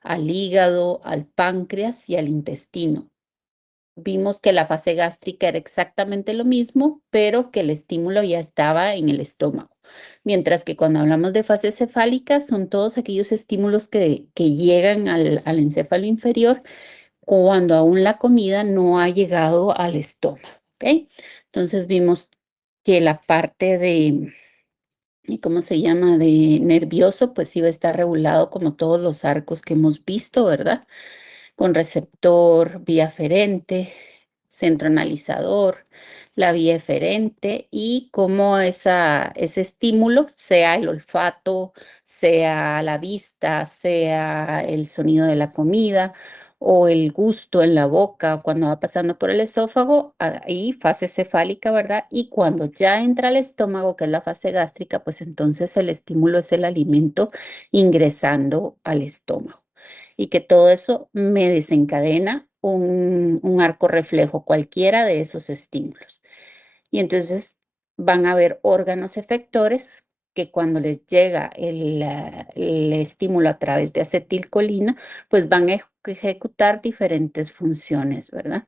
al hígado, al páncreas y al intestino. Vimos que la fase gástrica era exactamente lo mismo, pero que el estímulo ya estaba en el estómago. Mientras que cuando hablamos de fase cefálica, son todos aquellos estímulos que llegan al encéfalo inferior cuando aún la comida no ha llegado al estómago, ¿ok? Entonces vimos que la parte de, ¿cómo se llama? De nervioso, pues iba a estar regulado como todos los arcos que hemos visto, ¿verdad? Con receptor, vía aferente, centro analizador, la vía eferente y cómo ese estímulo, sea el olfato, sea la vista, sea el sonido de la comida o el gusto en la boca o cuando va pasando por el esófago, ahí fase cefálica, ¿verdad? Y cuando ya entra al estómago, que es la fase gástrica, pues entonces el estímulo es el alimento ingresando al estómago y que todo eso me desencadena un arco reflejo, cualquiera de esos estímulos. Y entonces van a haber órganos efectores que cuando les llega el estímulo a través de acetilcolina, pues van a ejecutar diferentes funciones, ¿verdad?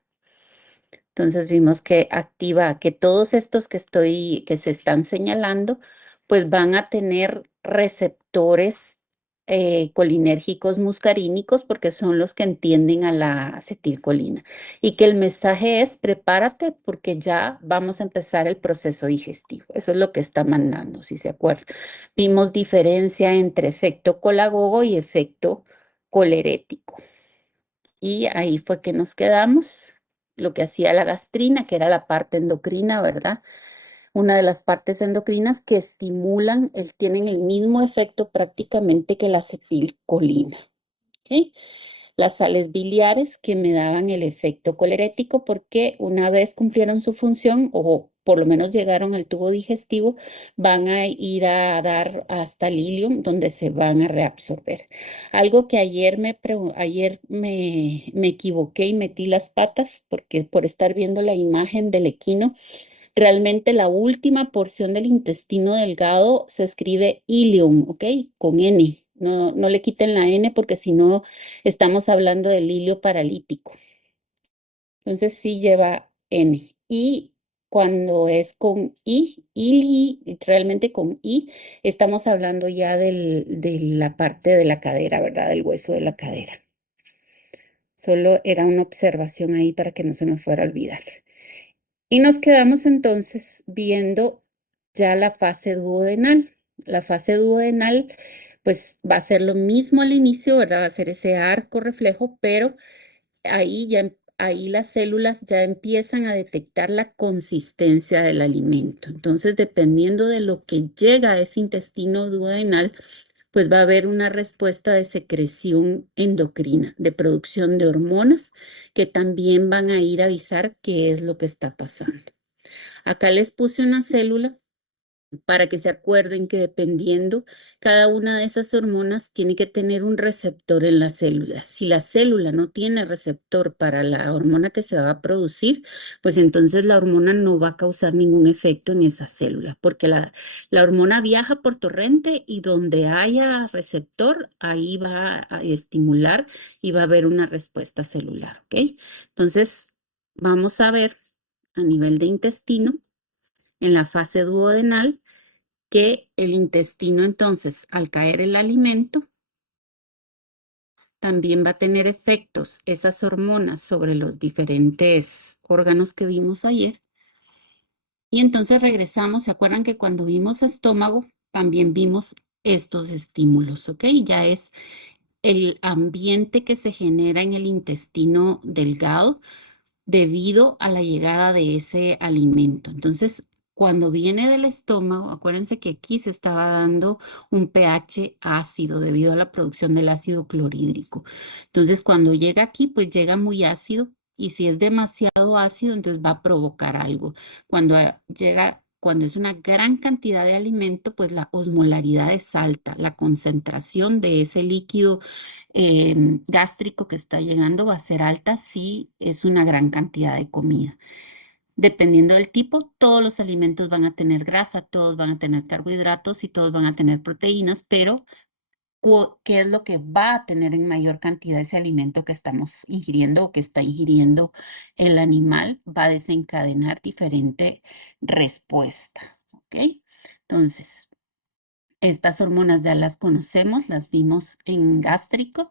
Entonces vimos que activa, que todos estos que se están señalando, pues van a tener receptores colinérgicos muscarínicos porque son los que entienden a la acetilcolina. Y que el mensaje es prepárate porque ya vamos a empezar el proceso digestivo. Eso es lo que está mandando, si se acuerdan. Vimos diferencia entre efecto colagogo y efecto colerético. Y ahí fue que nos quedamos, lo que hacía la gastrina, que era la parte endocrina, ¿verdad? Una de las partes endocrinas que estimulan, tienen el mismo efecto prácticamente que la acetilcolina. ¿Ok? Las sales biliares que me daban el efecto colerético porque una vez cumplieron su función o por lo menos llegaron al tubo digestivo, van a ir a dar hasta el ilium donde se van a reabsorber. Algo que ayer me equivoqué y metí las patas porque por estar viendo la imagen del equino, realmente la última porción del intestino delgado se escribe ileum, ¿ok? Con N. No, no le quiten la N porque si no estamos hablando del hilio paralítico. Entonces sí lleva N. Y cuando es con I, ili, realmente con I, estamos hablando ya de la parte de la cadera, ¿verdad? Del hueso de la cadera. Solo era una observación ahí para que no se me fuera a olvidar. Y nos quedamos entonces viendo ya la fase duodenal. La fase duodenal, pues va a ser lo mismo al inicio, ¿verdad? Va a ser ese arco reflejo, pero ahí las células ya empiezan a detectar la consistencia del alimento. Entonces, dependiendo de lo que llega a ese intestino duodenal, pues va a haber una respuesta de secreción endocrina, de producción de hormonas que también van a ir a avisar qué es lo que está pasando. Acá les puse una célula para que se acuerden que dependiendo, cada una de esas hormonas tiene que tener un receptor en la célula. Si la célula no tiene receptor para la hormona que se va a producir, pues entonces la hormona no va a causar ningún efecto en esa célula, porque la hormona viaja por torrente y donde haya receptor, ahí va a estimular y va a haber una respuesta celular, ¿ok? Entonces, vamos a ver a nivel de intestino, en la fase duodenal, que el intestino entonces, al caer el alimento, también va a tener efectos esas hormonas sobre los diferentes órganos que vimos ayer. Y entonces regresamos, ¿se acuerdan que cuando vimos estómago, también vimos estos estímulos, ¿ok? Ya es el ambiente que se genera en el intestino delgado debido a la llegada de ese alimento. Entonces, cuando viene del estómago, acuérdense que aquí se estaba dando un pH ácido debido a la producción del ácido clorhídrico. Entonces, cuando llega aquí, pues llega muy ácido y si es demasiado ácido, entonces va a provocar algo. Cuando es una gran cantidad de alimento, pues la osmolaridad es alta, la concentración de ese líquido gástrico que está llegando va a ser alta si es una gran cantidad de comida. Dependiendo del tipo, todos los alimentos van a tener grasa, todos van a tener carbohidratos y todos van a tener proteínas, pero qué es lo que va a tener en mayor cantidad ese alimento que estamos ingiriendo o que está ingiriendo el animal, va a desencadenar diferente respuesta, ¿ok? Entonces, estas hormonas ya las conocemos, las vimos en gástrico,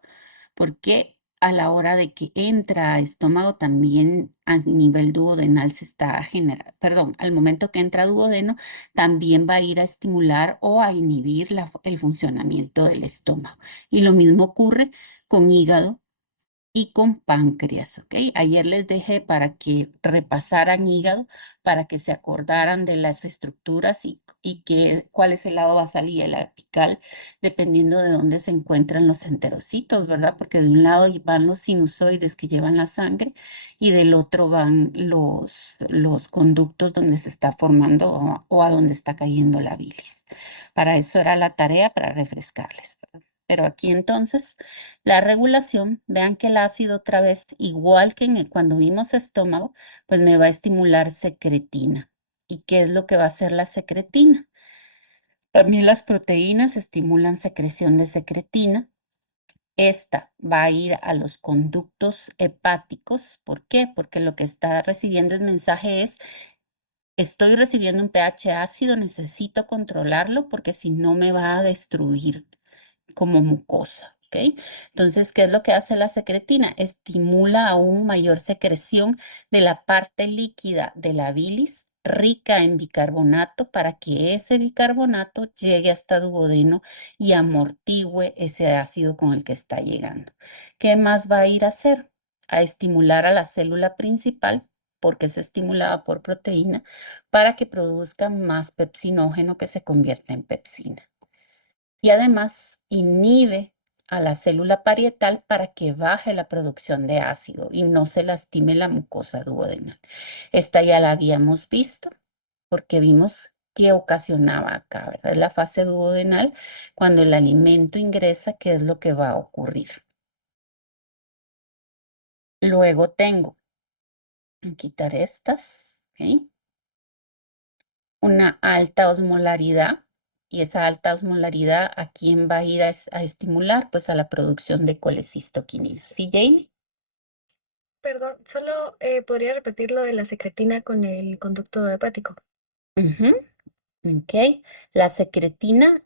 porque a la hora de que entra a estómago también a nivel duodenal se está generando, perdón, al momento que entra a duodeno también va a ir a estimular o a inhibir el funcionamiento del estómago. Y lo mismo ocurre con hígado y con páncreas, ¿ok? Ayer les dejé para que repasaran hígado, para que se acordaran de las estructuras y cuál es el lado basal y el apical, dependiendo de dónde se encuentran los enterocitos, ¿verdad? Porque de un lado van los sinusoides que llevan la sangre y del otro van los conductos donde se está formando o a donde está cayendo la bilis. Para eso era la tarea, para refrescarles, ¿verdad? Pero aquí entonces la regulación, vean que el ácido otra vez, igual que cuando vimos estómago, pues me va a estimular secretina. ¿Y qué es lo que va a hacer la secretina? También las proteínas estimulan secreción de secretina. Esta va a ir a los conductos hepáticos. ¿Por qué? Porque lo que está recibiendo el mensaje es, estoy recibiendo un pH ácido, necesito controlarlo porque si no me va a destruir como mucosa, ¿ok? Entonces, ¿qué es lo que hace la secretina? Estimula aún mayor secreción de la parte líquida de la bilis rica en bicarbonato para que ese bicarbonato llegue hasta duodeno y amortigüe ese ácido con el que está llegando. ¿Qué más va a ir a hacer? A estimular a la célula principal porque es estimulada por proteína para que produzca más pepsinógeno que se convierta en pepsina y además inhibe a la célula parietal para que baje la producción de ácido y no se lastime la mucosa duodenal. Esta ya la habíamos visto porque vimos que ocasionaba acá, ¿verdad? Es la fase duodenal cuando el alimento ingresa, ¿qué es lo que va a ocurrir? Luego tengo, quitar estas, ¿ok? Una alta osmolaridad. Y esa alta osmolaridad, ¿a quién va a ir a estimular? Pues a la producción de colecistoquinina. ¿Sí, Jamie? Perdón, solo podría repetir lo de la secretina con el conducto hepático. Ujú, ok. La secretina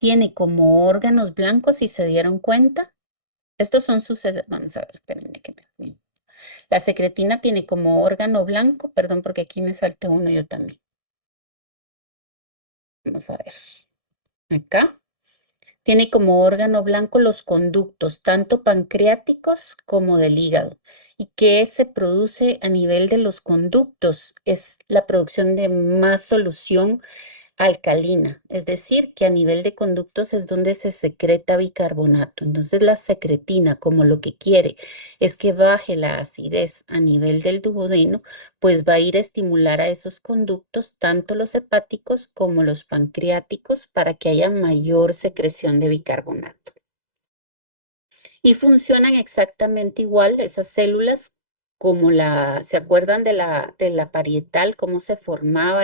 tiene como órganos blancos, si se dieron cuenta. Estos son sus... Vamos a ver, espérenme que me... La secretina tiene como órgano blanco, perdón porque aquí me salté uno yo también. Vamos a ver. Acá. Tiene como órgano blanco los conductos, tanto pancreáticos como del hígado. ¿Y qué se produce a nivel de los conductos? Es la producción de más solución alcalina, es decir, que a nivel de conductos es donde se secreta bicarbonato. Entonces la secretina, como lo que quiere es que baje la acidez a nivel del duodeno, pues va a ir a estimular a esos conductos, tanto los hepáticos como los pancreáticos, para que haya mayor secreción de bicarbonato. Y funcionan exactamente igual esas células como ¿se acuerdan de la parietal, cómo se formaba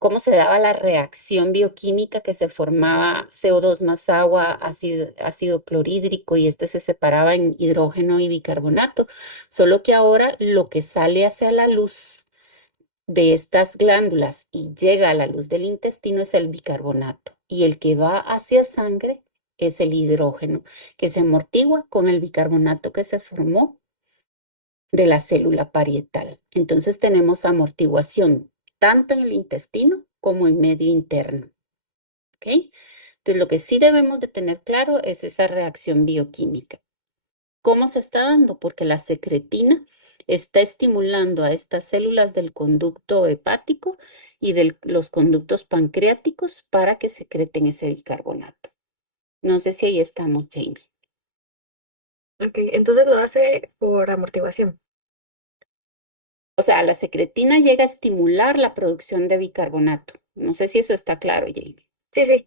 cómo se daba la reacción bioquímica que se formaba CO2 más agua, ácido clorhídrico y este se separaba en hidrógeno y bicarbonato? Solo que ahora lo que sale hacia la luz de estas glándulas y llega a la luz del intestino es el bicarbonato y el que va hacia sangre es el hidrógeno que se amortigua con el bicarbonato que se formó de la célula parietal. Entonces tenemos amortiguación tanto en el intestino como en medio interno. ¿Ok? Entonces lo que sí debemos de tener claro es esa reacción bioquímica. ¿Cómo se está dando? Porque la secretina está estimulando a estas células del conducto hepático y de los conductos pancreáticos para que secreten ese bicarbonato. No sé si ahí estamos, Jamie. Ok, entonces lo hace por amortiguación. O sea, la secretina llega a estimular la producción de bicarbonato. No sé si eso está claro, Jamie. Sí, sí.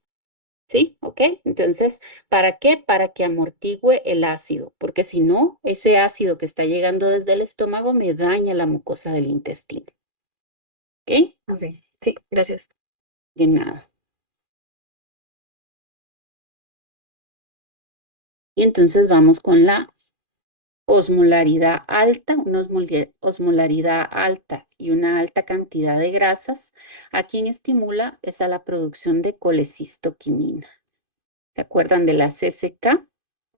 ¿Sí? ¿Ok? Entonces, ¿para qué? Para que amortigüe el ácido, porque si no, ese ácido que está llegando desde el estómago me daña la mucosa del intestino. ¿Ok? Ok, sí, gracias. De nada. Y entonces vamos con la osmolaridad alta, una osmolaridad alta y una alta cantidad de grasas. ¿A quien estimula? Es a la producción de colecistoquinina. ¿Se acuerdan de la CCK?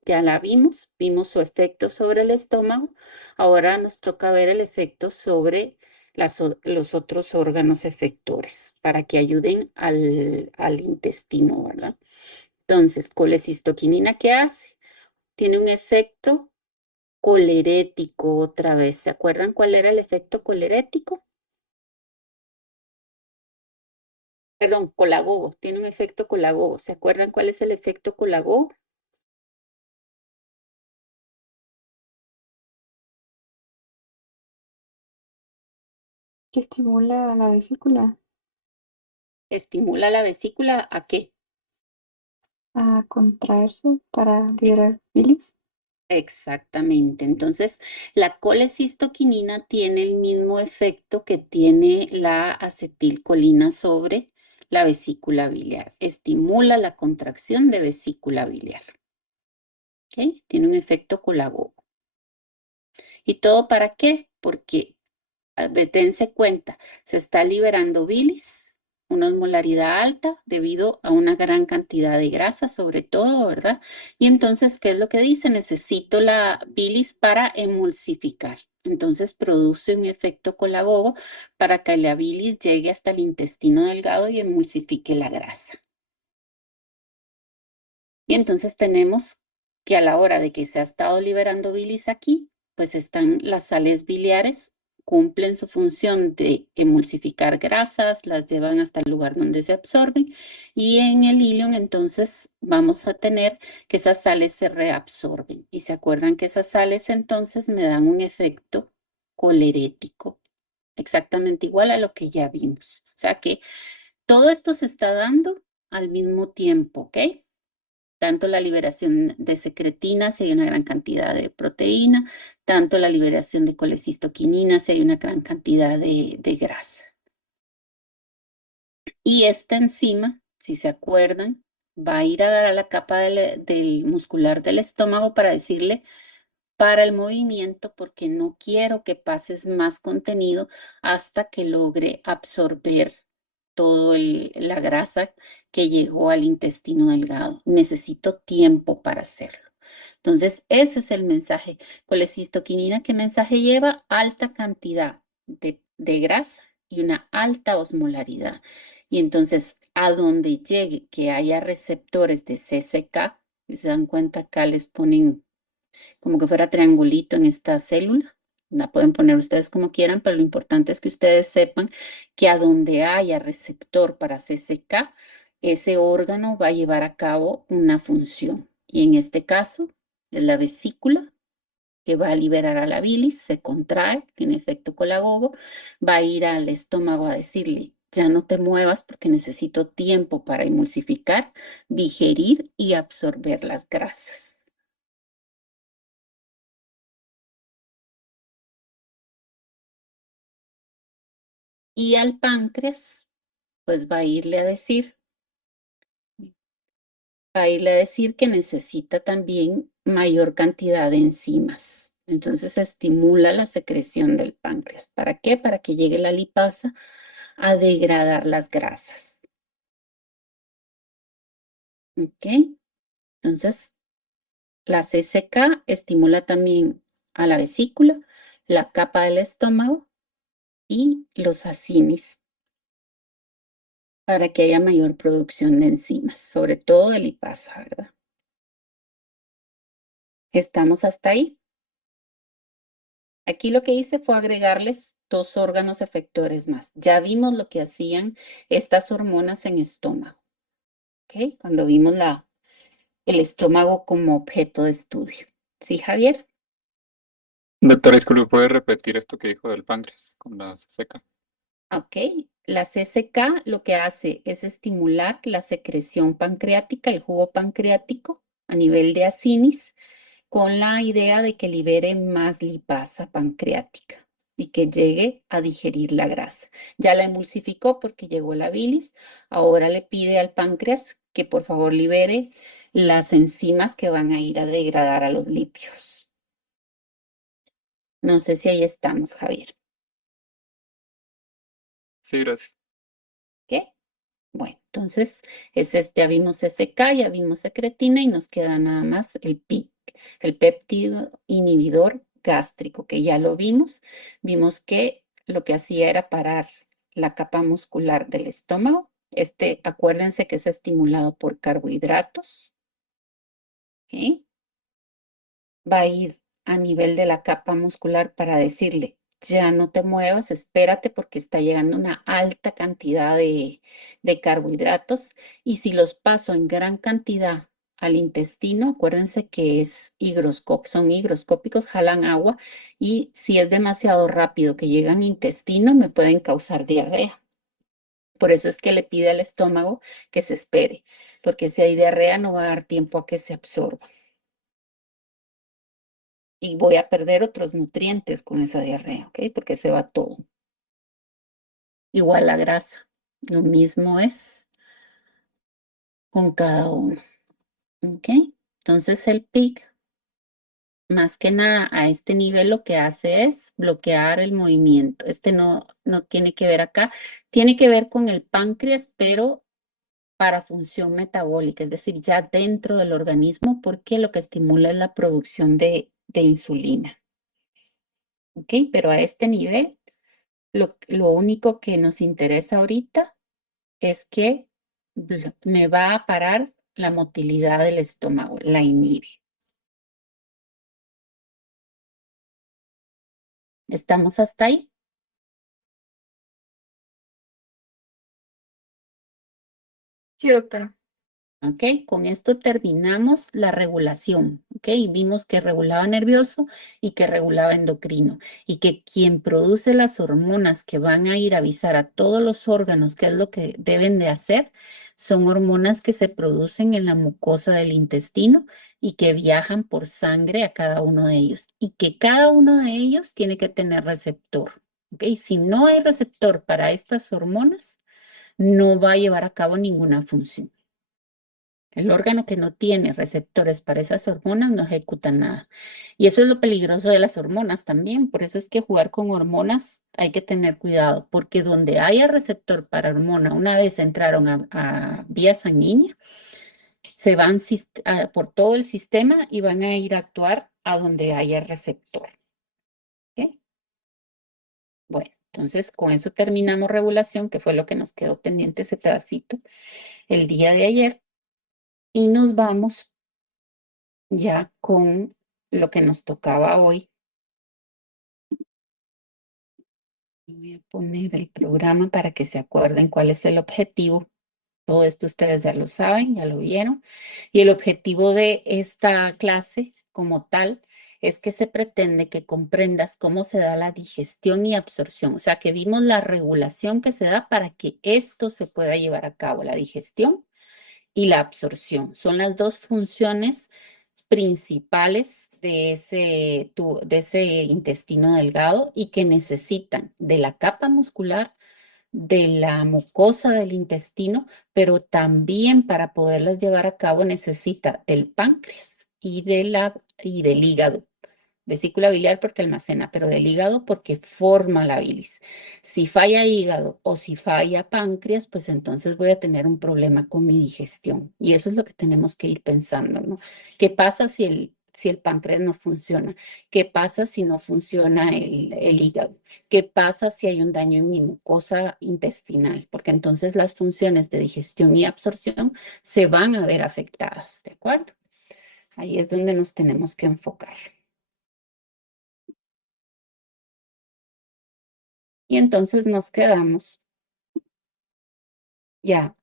Ya la vimos su efecto sobre el estómago. Ahora nos toca ver el efecto sobre los otros órganos efectores para que ayuden al intestino, ¿verdad? Entonces, colecistoquinina, ¿qué hace? Tiene un efecto colerético otra vez. ¿Se acuerdan cuál era el efecto colerético? Perdón, colagogo. Tiene un efecto colagogo. ¿Se acuerdan cuál es el efecto colagogo? Que estimula la vesícula Estimula la vesícula ¿a qué? a contraerse para liberar bilis. Exactamente. Entonces, la colecistoquinina tiene el mismo efecto que tiene la acetilcolina sobre la vesícula biliar. Estimula la contracción de vesícula biliar. ¿Ok? Tiene un efecto colagogo. ¿Y todo para qué? Porque dense cuenta, se está liberando bilis, una osmolaridad alta debido a una gran cantidad de grasa, sobre todo, ¿verdad? Y entonces, ¿qué es lo que dice? Necesito la bilis para emulsificar. Entonces produce un efecto colagogo para que la bilis llegue hasta el intestino delgado y emulsifique la grasa. Y entonces tenemos que a la hora de que se ha estado liberando bilis aquí, pues están las sales biliares, cumplen su función de emulsificar grasas, las llevan hasta el lugar donde se absorben y en el ileum entonces vamos a tener que esas sales se reabsorben. Y se acuerdan que esas sales entonces me dan un efecto colerético, exactamente igual a lo que ya vimos. O sea que todo esto se está dando al mismo tiempo, ¿ok? Tanto la liberación de secretina, si hay una gran cantidad de proteína, tanto la liberación de colecistoquinina, si hay una gran cantidad de grasa. Y esta enzima, si se acuerdan, va a ir a dar a la capa del muscular del estómago para decirle para el movimiento, porque no quiero que pases más contenido hasta que logre absorber toda la grasa que llegó al intestino delgado. Necesito tiempo para hacerlo. Entonces, ese es el mensaje. Colecistoquinina, ¿qué mensaje lleva? Alta cantidad de grasa y una alta osmolaridad. Y entonces, a donde llegue que haya receptores de CCK, si se dan cuenta, acá les ponen como que fuera triangulito en esta célula. La pueden poner ustedes como quieran, pero lo importante es que ustedes sepan que a donde haya receptor para CCK, ese órgano va a llevar a cabo una función. Y en este caso es la vesícula que va a liberar a la bilis, se contrae, tiene efecto colagogo, va a ir al estómago a decirle, ya no te muevas porque necesito tiempo para emulsificar, digerir y absorber las grasas. Y al páncreas, pues va a irle a decir que necesita también mayor cantidad de enzimas. Entonces estimula la secreción del páncreas. ¿Para qué? Para que llegue la lipasa a degradar las grasas. ¿Ok? Entonces, la CCK estimula también a la vesícula, la capa del estómago y los acinis para que haya mayor producción de enzimas, sobre todo de lipasa, ¿verdad? ¿Estamos hasta ahí? Aquí lo que hice fue agregarles 2 órganos efectores más. Ya vimos lo que hacían estas hormonas en estómago, ¿ok? Cuando vimos el estómago como objeto de estudio. ¿Sí, Javier? Doctora, disculpe, ¿puede repetir esto que dijo del páncreas con la seca? Ok. La CCK lo que hace es estimular la secreción pancreática, el jugo pancreático a nivel de acinis, con la idea de que libere más lipasa pancreática y que llegue a digerir la grasa. Ya la emulsificó porque llegó la bilis, ahora le pide al páncreas que por favor libere las enzimas que van a ir a degradar a los lípidos. No sé si ahí estamos, Javier. Sí, gracias. ¿Qué? Bueno, entonces ya vimos SK, ya vimos secretina y nos queda nada más el PIC, el péptido inhibidor gástrico, que ya lo vimos. Vimos que lo que hacía era parar la capa muscular del estómago. Acuérdense que es estimulado por carbohidratos. ¿Ok? Va a ir a nivel de la capa muscular para decirle, ya no te muevas, espérate porque está llegando una alta cantidad de carbohidratos y si los paso en gran cantidad al intestino, acuérdense que son higroscópicos, jalan agua y si es demasiado rápido que llegan al intestino, me pueden causar diarrea. Por eso es que le pide al estómago que se espere, porque si hay diarrea no va a dar tiempo a que se absorba y voy a perder otros nutrientes con esa diarrea, ¿ok? Porque se va todo. Igual la grasa, lo mismo es con cada uno, ¿ok? Entonces el PIC, más que nada a este nivel lo que hace es bloquear el movimiento. No tiene que ver acá, tiene que ver con el páncreas, pero para función metabólica, es decir, ya dentro del organismo, porque lo que estimula es la producción de insulina, ¿ok? Pero a este nivel lo único que nos interesa ahorita es que me va a parar la motilidad del estómago, la inhibe. ¿Estamos hasta ahí? Sí, doctora. ¿Ok? Con esto terminamos la regulación, ¿ok? Vimos que regulaba nervioso y que regulaba endocrino y que quien produce las hormonas que van a ir a avisar a todos los órganos qué es lo que deben de hacer, son hormonas que se producen en la mucosa del intestino y que viajan por sangre a cada uno de ellos y que cada uno de ellos tiene que tener receptor, ¿ok? Si no hay receptor para estas hormonas, no va a llevar a cabo ninguna función. El órgano que no tiene receptores para esas hormonas no ejecuta nada. Y eso es lo peligroso de las hormonas también. Por eso es que jugar con hormonas hay que tener cuidado, porque donde haya receptor para hormona, una vez entraron a vía sanguínea, se van por todo el sistema y van a ir a actuar a donde haya receptor. ¿Ok? Bueno, entonces con eso terminamos regulación, que fue lo que nos quedó pendiente ese pedacito el día de ayer. Y nos vamos ya con lo que nos tocaba hoy. Voy a poner el programa para que se acuerden cuál es el objetivo. Todo esto ustedes ya lo saben, ya lo vieron. Y el objetivo de esta clase como tal es que se pretende que comprendas cómo se da la digestión y absorción. O sea, que vimos la regulación que se da para que esto se pueda llevar a cabo, la digestión y la absorción. Son las dos funciones principales de ese intestino delgado y que necesitan de la capa muscular, de la mucosa del intestino, pero también para poderlas llevar a cabo necesita del páncreas y del hígado. Vesícula biliar porque almacena, pero del hígado porque forma la bilis. Si falla hígado o si falla páncreas, pues entonces voy a tener un problema con mi digestión. Y eso es lo que tenemos que ir pensando, ¿no? ¿Qué pasa si el páncreas no funciona? ¿Qué pasa si no funciona el hígado? ¿Qué pasa si hay un daño en mi mucosa intestinal? Porque entonces las funciones de digestión y absorción se van a ver afectadas, ¿de acuerdo? Ahí es donde nos tenemos que enfocar. Y entonces nos quedamos ya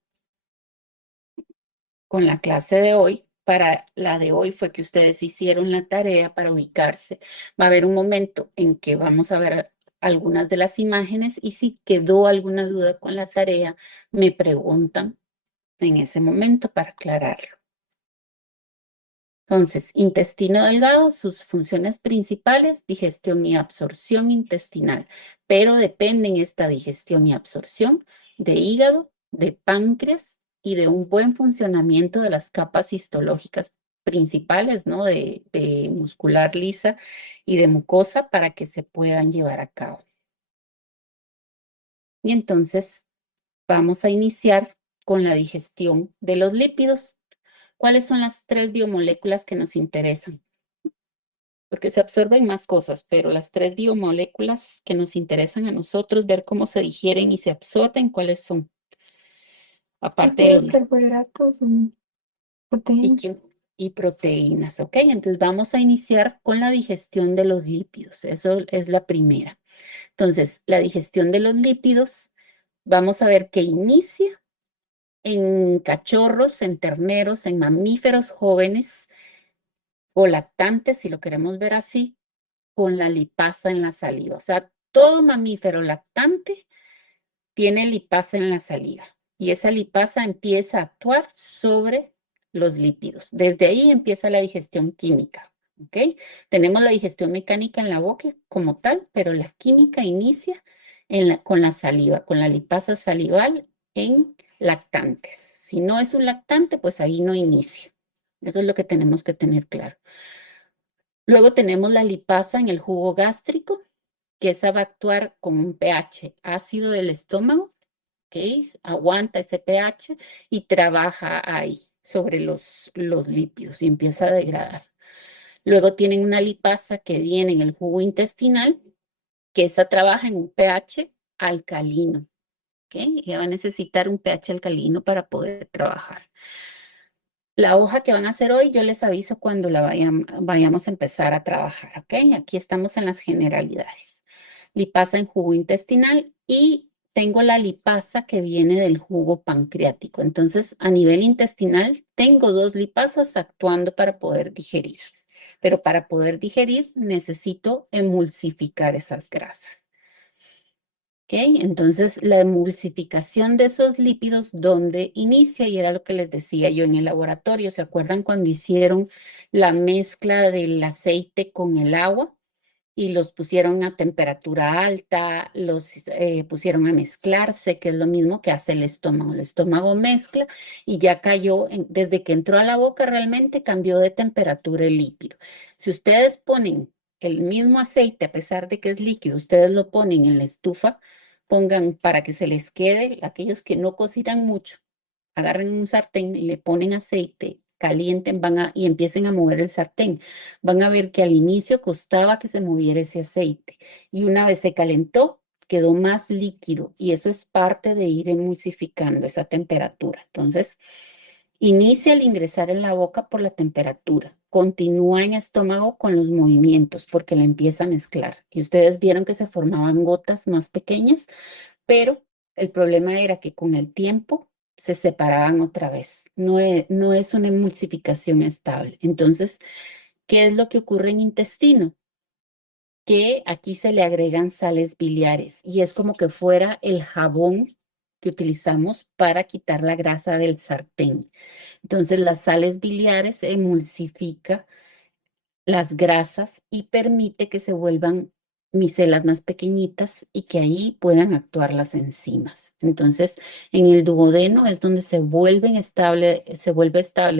con la clase de hoy. Para la de hoy fue que ustedes hicieron la tarea para ubicarse. Va a haber un momento en que vamos a ver algunas de las imágenes y si quedó alguna duda con la tarea, me preguntan en ese momento para aclararlo. Entonces, intestino delgado, sus funciones principales, digestión y absorción intestinal, pero dependen esta digestión y absorción de hígado, de páncreas y de un buen funcionamiento de las capas histológicas principales, ¿no? De muscular lisa y de mucosa para que se puedan llevar a cabo. Y entonces vamos a iniciar con la digestión de los lípidos. ¿Cuáles son las 3 biomoléculas que nos interesan? Porque se absorben más cosas, pero las 3 biomoléculas que nos interesan a nosotros, ver cómo se digieren y se absorben, ¿cuáles son? Aparte de Lípidos, los carbohidratos, y, proteínas. y proteínas, ¿ok? Entonces vamos a iniciar con la digestión de los lípidos. Eso es la primera. Entonces, la digestión de los lípidos, vamos a ver que inicia en cachorros, en terneros, en mamíferos jóvenes o lactantes, si lo queremos ver así, con la lipasa en la saliva. O sea, todo mamífero lactante tiene lipasa en la saliva y esa lipasa empieza a actuar sobre los lípidos. Desde ahí empieza la digestión química, ¿ok? Tenemos la digestión mecánica en la boca como tal, pero la química inicia con la saliva, con la lipasa salival en lactantes. Si no es un lactante, pues ahí no inicia. Eso es lo que tenemos que tener claro. Luego tenemos la lipasa en el jugo gástrico, que esa va a actuar con un pH ácido del estómago, ¿ok? Aguanta ese pH y trabaja ahí sobre los lípidos y empieza a degradar. Luego tienen una lipasa que viene en el jugo intestinal, que esa trabaja en un pH alcalino, ¿ok? Y va a necesitar un pH alcalino para poder trabajar. La hoja que van a hacer hoy, yo les aviso cuando la vayamos a empezar a trabajar, ¿ok? Aquí estamos en las generalidades. Lipasa en jugo intestinal y tengo la lipasa que viene del jugo pancreático. Entonces, a nivel intestinal, tengo 2 lipasas actuando para poder digerir. Pero para poder digerir, necesito emulsificar esas grasas. ¿Ok? Entonces, la emulsificación de esos lípidos, ¿dónde inicia? Y era lo que les decía yo en el laboratorio. ¿Se acuerdan cuando hicieron la mezcla del aceite con el agua? Y los pusieron a temperatura alta, los pusieron a mezclarse, que es lo mismo que hace el estómago. El estómago mezcla y ya cayó, desde que entró a la boca realmente cambió de temperatura el líquido. Si ustedes ponen el mismo aceite, a pesar de que es líquido, ustedes lo ponen en la estufa, pongan para que se les quede, aquellos que no cocinan mucho, agarren un sartén y le ponen aceite, calienten, y empiecen a mover el sartén. Van a ver que al inicio costaba que se moviera ese aceite y una vez se calentó, quedó más líquido y eso es parte de ir emulsificando esa temperatura. Entonces, inicia al ingresar en la boca por la temperatura. Continúa en estómago con los movimientos porque la empieza a mezclar. Y ustedes vieron que se formaban gotas más pequeñas, pero el problema era que con el tiempo se separaban otra vez. No es una emulsificación estable. Entonces, ¿qué es lo que ocurre en intestino? Que aquí se le agregan sales biliares y es como que fuera el jabón que utilizamos para quitar la grasa del sartén. Entonces, las sales biliares emulsifica las grasas y permite que se vuelvan micelas más pequeñitas y que ahí puedan actuar las enzimas. Entonces, en el duodeno es donde se vuelve estable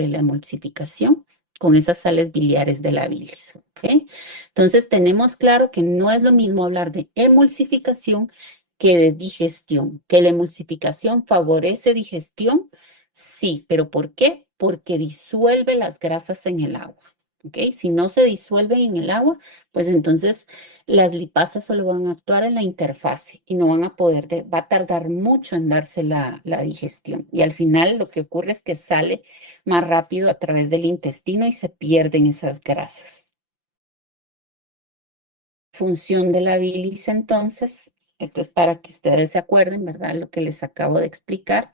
la emulsificación con esas sales biliares de la bilis, ¿ok? Entonces, tenemos claro que no es lo mismo hablar de emulsificación que de digestión, que la emulsificación favorece digestión, sí, pero ¿por qué? Porque disuelve las grasas en el agua. ¿Ok? Si no se disuelven en el agua, pues entonces las lipasas solo van a actuar en la interfase y no van a poder, va a tardar mucho en darse la digestión. Y al final lo que ocurre es que sale más rápido a través del intestino y se pierden esas grasas. Función de la bilis entonces, esto es para que ustedes se acuerden, ¿verdad? Lo que les acabo de explicar.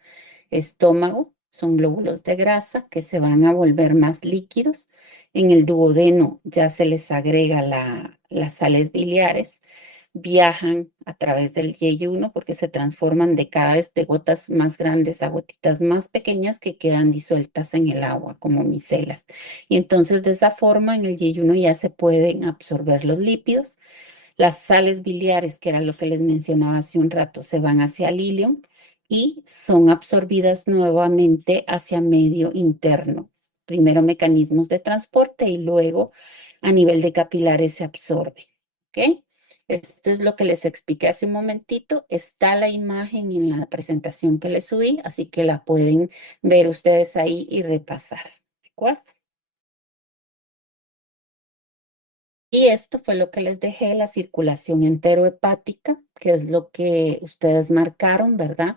Estómago, son glóbulos de grasa que se van a volver más líquidos. En el duodeno ya se les agrega las sales biliares, viajan a través del yeyuno porque se transforman de cada vez de gotas más grandes a gotitas más pequeñas que quedan disueltas en el agua como micelas. Y entonces de esa forma en el yeyuno ya se pueden absorber los lípidos. Las sales biliares, que era lo que les mencionaba hace un rato, se van hacia el ilion y son absorbidas nuevamente hacia medio interno. Primero mecanismos de transporte y luego a nivel de capilares se absorbe. ¿Ok? Esto es lo que les expliqué hace un momentito. Está la imagen en la presentación que les subí, así que la pueden ver ustedes ahí y repasar. ¿De acuerdo? Y esto fue lo que les dejé, la circulación enterohepática, que es lo que ustedes marcaron, ¿verdad?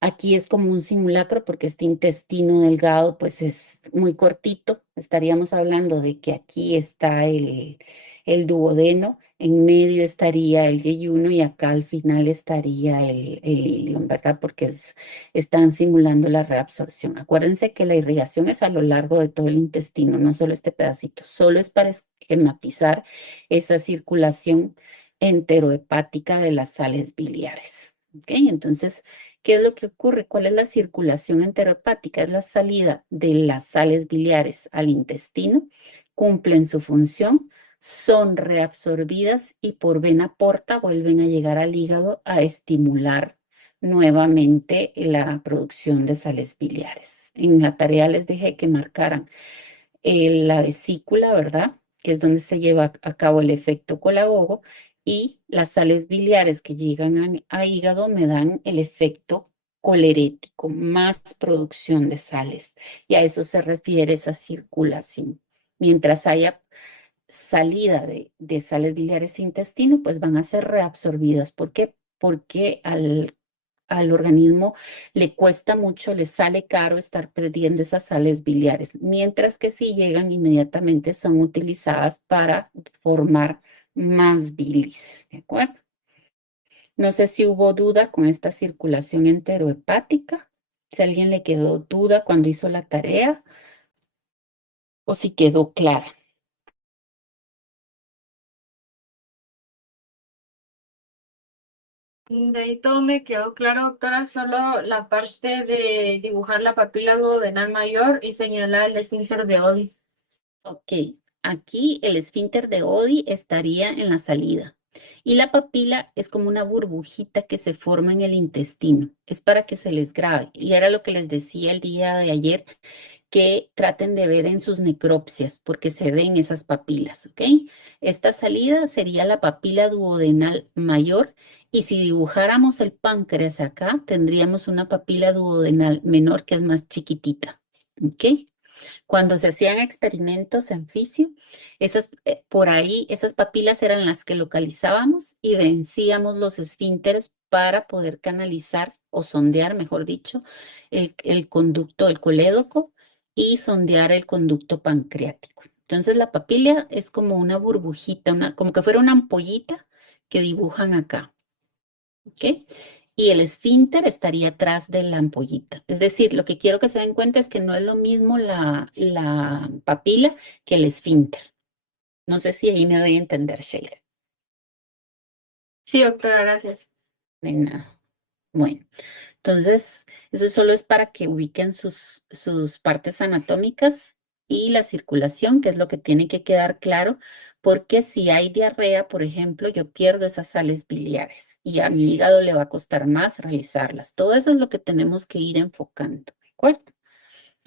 Aquí es como un simulacro porque este intestino delgado pues es muy cortito. Estaríamos hablando de que aquí está el duodeno, en medio estaría el yeyuno y acá al final estaría el ilion, ¿verdad? Porque están simulando la reabsorción. Acuérdense que la irrigación es a lo largo de todo el intestino, no solo este pedacito, solo es para esquematizar esa circulación enterohepática de las sales biliares. ¿Ok? Entonces, ¿qué es lo que ocurre? ¿Cuál es la circulación enterohepática? Es la salida de las sales biliares al intestino, cumplen su función, son reabsorbidas y por vena porta vuelven a llegar al hígado a estimular nuevamente la producción de sales biliares. En la tarea les dejé que marcaran la vesícula, ¿verdad? Que es donde se lleva a cabo el efecto colagogo, y las sales biliares que llegan a hígado me dan el efecto colerético, más producción de sales. Y a eso se refiere esa circulación. Mientras haya salida de sales biliares intestino, pues van a ser reabsorbidas. ¿Por qué? Porque al organismo le cuesta mucho, le sale caro estar perdiendo esas sales biliares, mientras que si llegan inmediatamente son utilizadas para formar más bilis, ¿de acuerdo? No sé si hubo duda con esta circulación enterohepática, si a alguien le quedó duda cuando hizo la tarea o si quedó clara. De ahí todo me quedó claro, doctora, solo la parte de dibujar la papila duodenal mayor y señalar el esfínter de Oddi. Ok, aquí el esfínter de Oddi estaría en la salida y la papila es como una burbujita que se forma en el intestino. Es para que se les grabe. Y era lo que les decía el día de ayer, que traten de ver en sus necropsias porque se ven esas papilas, ¿ok? Esta salida sería la papila duodenal mayor y si dibujáramos el páncreas acá, tendríamos una papila duodenal menor que es más chiquitita, ¿ok? Cuando se hacían experimentos en fisio, por ahí esas papilas eran las que localizábamos y vencíamos los esfínteres para poder canalizar o sondear, mejor dicho, el conducto del colédoco y sondear el conducto pancreático. Entonces la papila es como una burbujita, como que fuera una ampollita que dibujan acá. ¿Ok? Y el esfínter estaría atrás de la ampollita. Es decir, lo que quiero que se den cuenta es que no es lo mismo la papila que el esfínter. No sé si ahí me doy a entender, Sheila. Sí, doctora, gracias. De nada. Bueno, entonces, eso solo es para que ubiquen sus partes anatómicas y la circulación, que es lo que tiene que quedar claro, porque si hay diarrea, por ejemplo, yo pierdo esas sales biliares y a mi hígado le va a costar más realizarlas. Todo eso es lo que tenemos que ir enfocando, ¿de acuerdo?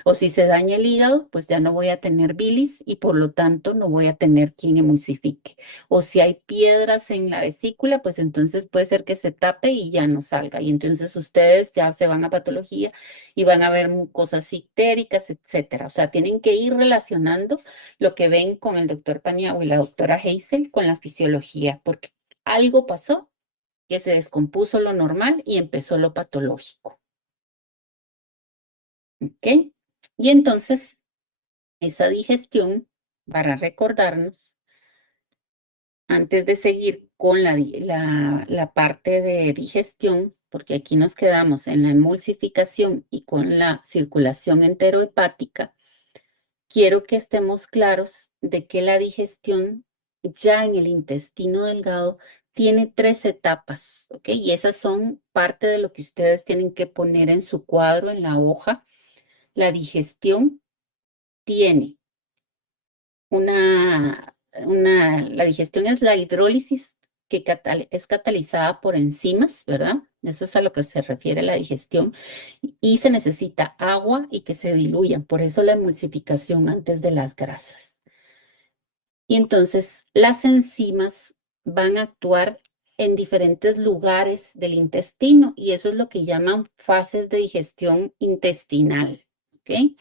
O si se daña el hígado, pues ya no voy a tener bilis y por lo tanto no voy a tener quien emulsifique. O si hay piedras en la vesícula, pues entonces puede ser que se tape y ya no salga. Y entonces ustedes ya se van a patología y van a ver cosas ictéricas, etcétera. O sea, tienen que ir relacionando lo que ven con el doctor Paniagua y la doctora Hazel con la fisiología, porque algo pasó que se descompuso lo normal y empezó lo patológico. ¿Ok? Y entonces, esa digestión, para recordarnos, antes de seguir con la parte de digestión, porque aquí nos quedamos en la emulsificación y con la circulación enterohepática, quiero que estemos claros de que la digestión ya en el intestino delgado tiene 3 etapas, ¿ok? Y esas son parte de lo que ustedes tienen que poner en su cuadro, en la hoja. La digestión tiene la digestión es la hidrólisis que es catalizada por enzimas, ¿verdad? Eso es a lo que se refiere la digestión. Y se necesita agua y que se diluyan, por eso la emulsificación antes de las grasas. Y entonces las enzimas van a actuar en diferentes lugares del intestino y eso es lo que llaman fases de digestión intestinal, ¿ok?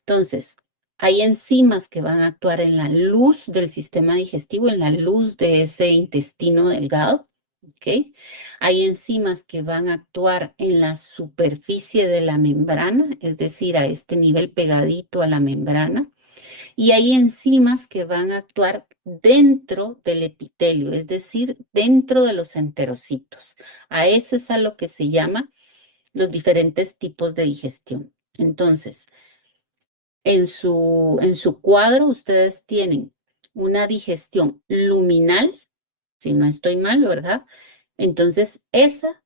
Entonces, hay enzimas que van a actuar en la luz del sistema digestivo, en la luz de ese intestino delgado, ¿ok? Hay enzimas que van a actuar en la superficie de la membrana, es decir, a este nivel pegadito a la membrana. Y hay enzimas que van a actuar dentro del epitelio, es decir, dentro de los enterocitos. A eso es a lo que se llama los diferentes tipos de digestión. Entonces, en su cuadro ustedes tienen una digestión luminal, si no estoy mal, ¿verdad? Entonces, esa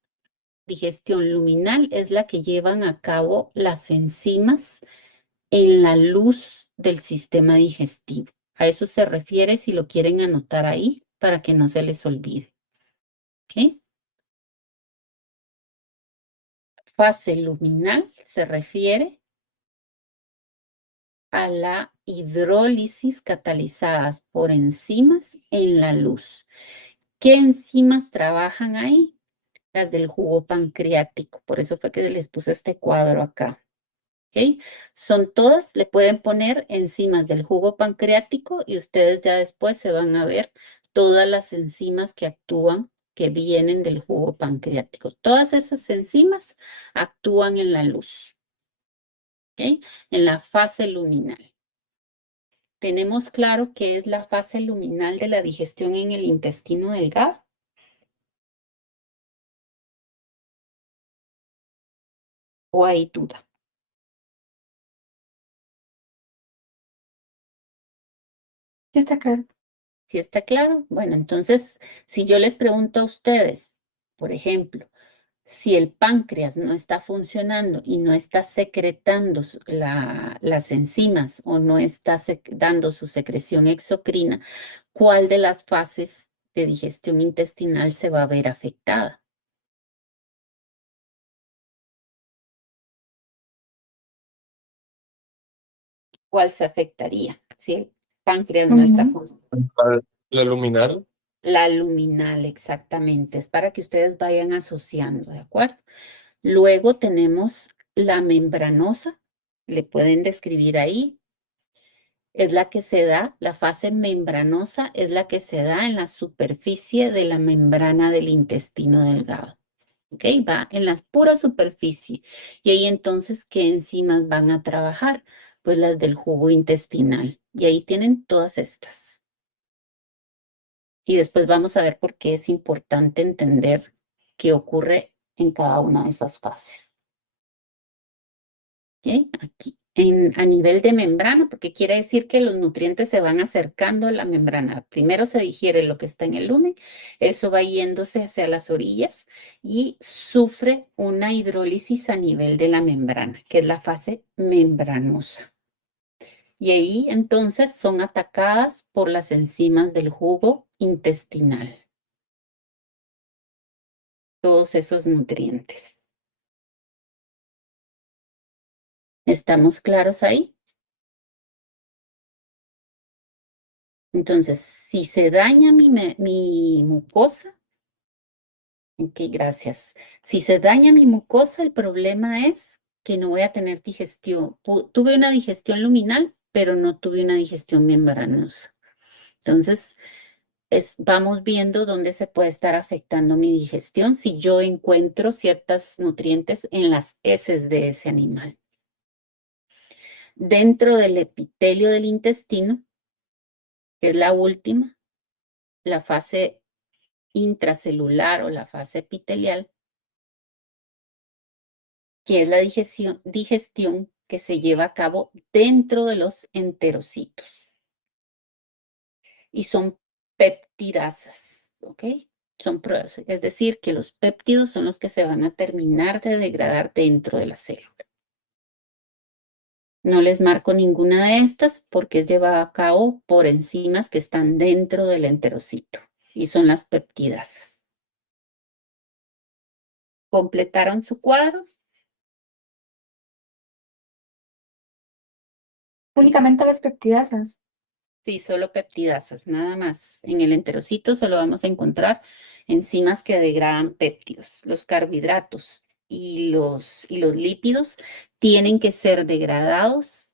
digestión luminal es la que llevan a cabo las enzimas en la luz del sistema digestivo. A eso se refiere si lo quieren anotar ahí para que no se les olvide. ¿Ok? Fase luminal se refiere a la hidrólisis catalizadas por enzimas en la luz. ¿Qué enzimas trabajan ahí? Las del jugo pancreático. Por eso fue que les puse este cuadro acá. ¿Ok? Son todas, le pueden poner enzimas del jugo pancreático y ustedes ya después se van a ver todas las enzimas que actúan, que vienen del jugo pancreático. Todas esas enzimas actúan en la luz, ¿ok? En la fase luminal. ¿Tenemos claro qué es la fase luminal de la digestión en el intestino delgado? ¿O hay duda? Sí está claro. ¿Sí está claro? Bueno, entonces, si yo les pregunto a ustedes, por ejemplo, si el páncreas no está funcionando y no está secretando las enzimas o no está dando su secreción exocrina, ¿cuál de las fases de digestión intestinal se va a ver afectada? ¿Cuál se afectaría si el páncreas no está Luminal. funcionando? La luminal. La luminal, exactamente. Es para que ustedes vayan asociando, ¿de acuerdo? Luego tenemos la membranosa. Le pueden describir ahí. Es la que se da, la fase membranosa es la que se da en la superficie de la membrana del intestino delgado. ¿Ok? Va en la pura superficie. Y ahí entonces, ¿qué enzimas van a trabajar? Pues las del jugo intestinal. Y ahí tienen todas estas. Y después vamos a ver por qué es importante entender qué ocurre en cada una de esas fases. ¿Ok? Aquí, a nivel de membrana, porque quiere decir que los nutrientes se van acercando a la membrana. Primero se digiere lo que está en el lumen, eso va yéndose hacia las orillas y sufre una hidrólisis a nivel de la membrana, que es la fase membranosa. Y ahí entonces son atacadas por las enzimas del jugo intestinal. Todos esos nutrientes. ¿Estamos claros ahí? Entonces, si se daña mi mucosa, ok, gracias. Si se daña mi mucosa, el problema es que no voy a tener digestión. Tuve una digestión luminal, pero no tuve una digestión membranosa. Entonces, vamos viendo dónde se puede estar afectando mi digestión si yo encuentro ciertos nutrientes en las heces de ese animal. Dentro del epitelio del intestino, que es la última, la fase intracelular o la fase epitelial, que es la digestión que se lleva a cabo dentro de los enterocitos. Y son peptidasas, ¿ok? Es decir, que los péptidos son los que se van a terminar de degradar dentro de la célula. No les marco ninguna de estas porque es llevada a cabo por enzimas que están dentro del enterocito. y son las peptidasas. ¿Completaron su cuadro? Únicamente las peptidasas. Sí, solo peptidasas, nada más. En el enterocito solo vamos a encontrar enzimas que degradan péptidos. Los carbohidratos y los lípidos tienen que ser degradados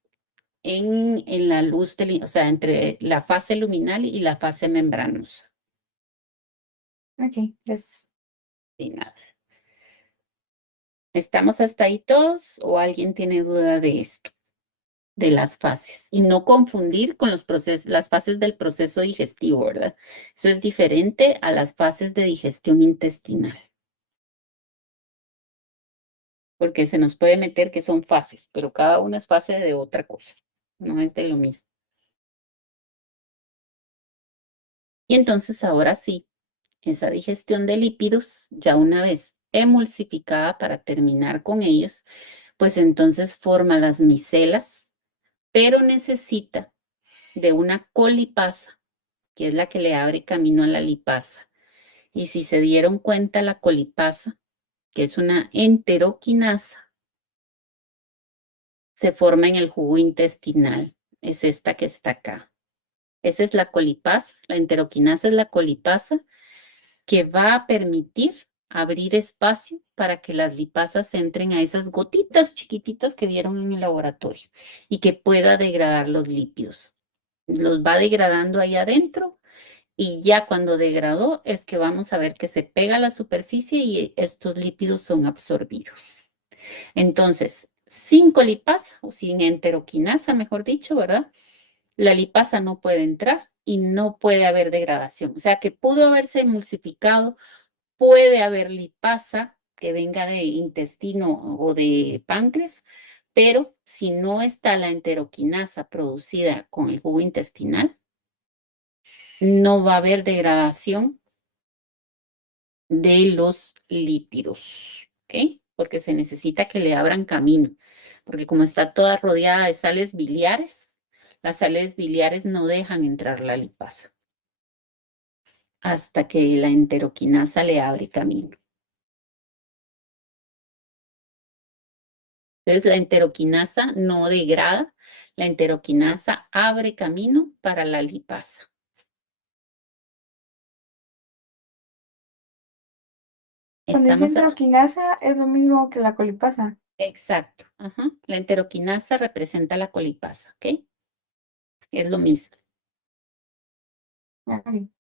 en la luz, o sea, entre la fase luminal y la fase membranosa. Ok, gracias. Y nada. ¿Estamos hasta ahí todos o alguien tiene duda de esto, de las fases? Y no confundir con los las fases del proceso digestivo, ¿verdad? Eso es diferente a las fases de digestión intestinal. Porque se nos puede meter que son fases, pero cada una es fase de otra cosa, no es de lo mismo. Y entonces ahora sí, esa digestión de lípidos, ya una vez emulsificada para terminar con ellos, pues entonces forma las micelas, pero necesita de una colipasa, que es la que le abre camino a la lipasa. Y si se dieron cuenta, la colipasa, que es una enteroquinasa, se forma en el jugo intestinal. Es esta que está acá. Esa es la colipasa, la enteroquinasa es la colipasa que va a permitir abrir espacio para que las lipasas entren a esas gotitas chiquititas que vieron en el laboratorio y que pueda degradar los lípidos. Los va degradando ahí adentro y ya cuando degradó es que vamos a ver que se pega a la superficie y estos lípidos son absorbidos. Entonces, sin colipasa o sin enteroquinasa, mejor dicho, ¿verdad? La lipasa no puede entrar y no puede haber degradación. O sea que pudo haberse emulsificado, puede haber lipasa que venga de intestino o de páncreas, pero si no está la enteroquinasa producida con el jugo intestinal, no va a haber degradación de los lípidos, ¿ok? Porque se necesita que le abran camino, porque como está toda rodeada de sales biliares, las sales biliares no dejan entrar la lipasa hasta que la enteroquinasa le abre camino. Entonces, la enteroquinasa no degrada, la enteroquinasa abre camino para la lipasa. Cuando dice Estamos enteroquinasa es lo mismo que la colipasa. exacto. Ajá. La enteroquinasa representa la colipasa, ¿ok? Es lo mismo. Ok.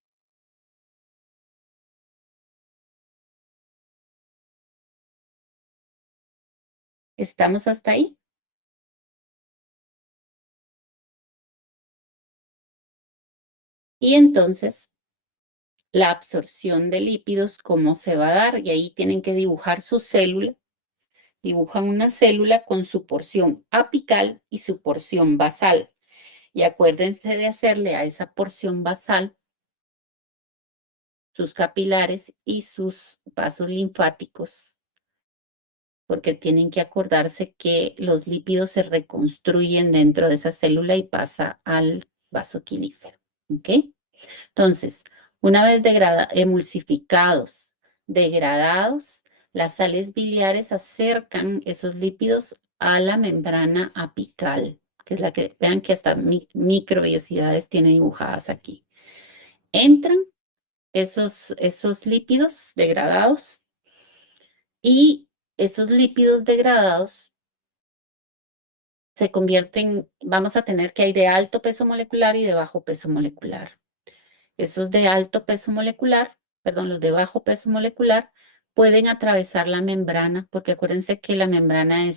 ¿Estamos hasta ahí? Y entonces, la absorción de lípidos, ¿cómo se va a dar? Y ahí tienen que dibujar su célula. Dibujan una célula con su porción apical y su porción basal. Y acuérdense de hacerle a esa porción basal sus capilares y sus vasos linfáticos, porque tienen que acordarse que los lípidos se reconstruyen dentro de esa célula y pasa al vaso quilífero. ¿Ok? Entonces, una vez emulsificados, degradados, las sales biliares acercan esos lípidos a la membrana apical, que es la que, vean que hasta microvellosidades tiene dibujadas aquí. Entran esos lípidos degradados y esos lípidos degradados se convierten, vamos a tener que hay de alto peso molecular y de bajo peso molecular. Esos de alto peso molecular, perdón, los de bajo peso molecular pueden atravesar la membrana, porque acuérdense que la membrana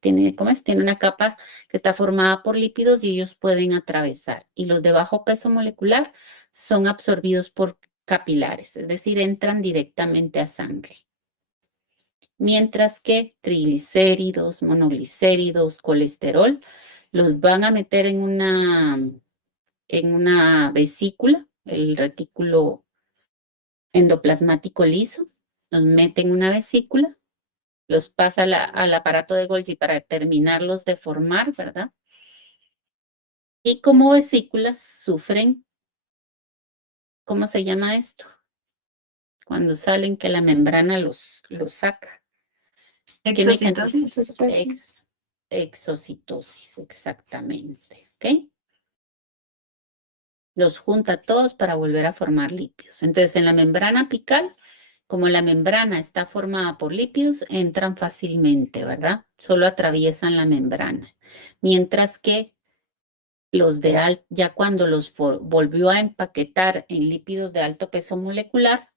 tiene, ¿cómo es? Tiene una capa que está formada por lípidos y ellos pueden atravesar. Y los de bajo peso molecular son absorbidos por capilares, es decir, entran directamente a sangre. Mientras que triglicéridos, monoglicéridos, colesterol, los van a meter en una vesícula, el retículo endoplasmático liso, los mete en una vesícula, los pasa al aparato de Golgi para terminarlos de formar, ¿verdad? Y como vesículas sufren ¿Cómo se llama esto? Cuando salen que la membrana los saca. ¿Qué mecanismo? Exocitosis. Exocitosis. Exocitosis, exactamente. ¿Ok? Los junta todos para volver a formar lípidos. Entonces, en la membrana apical, como la membrana está formada por lípidos, entran fácilmente, ¿verdad? Solo atraviesan la membrana. Mientras que los ya cuando los volvió a empaquetar en lípidos de alto peso molecular,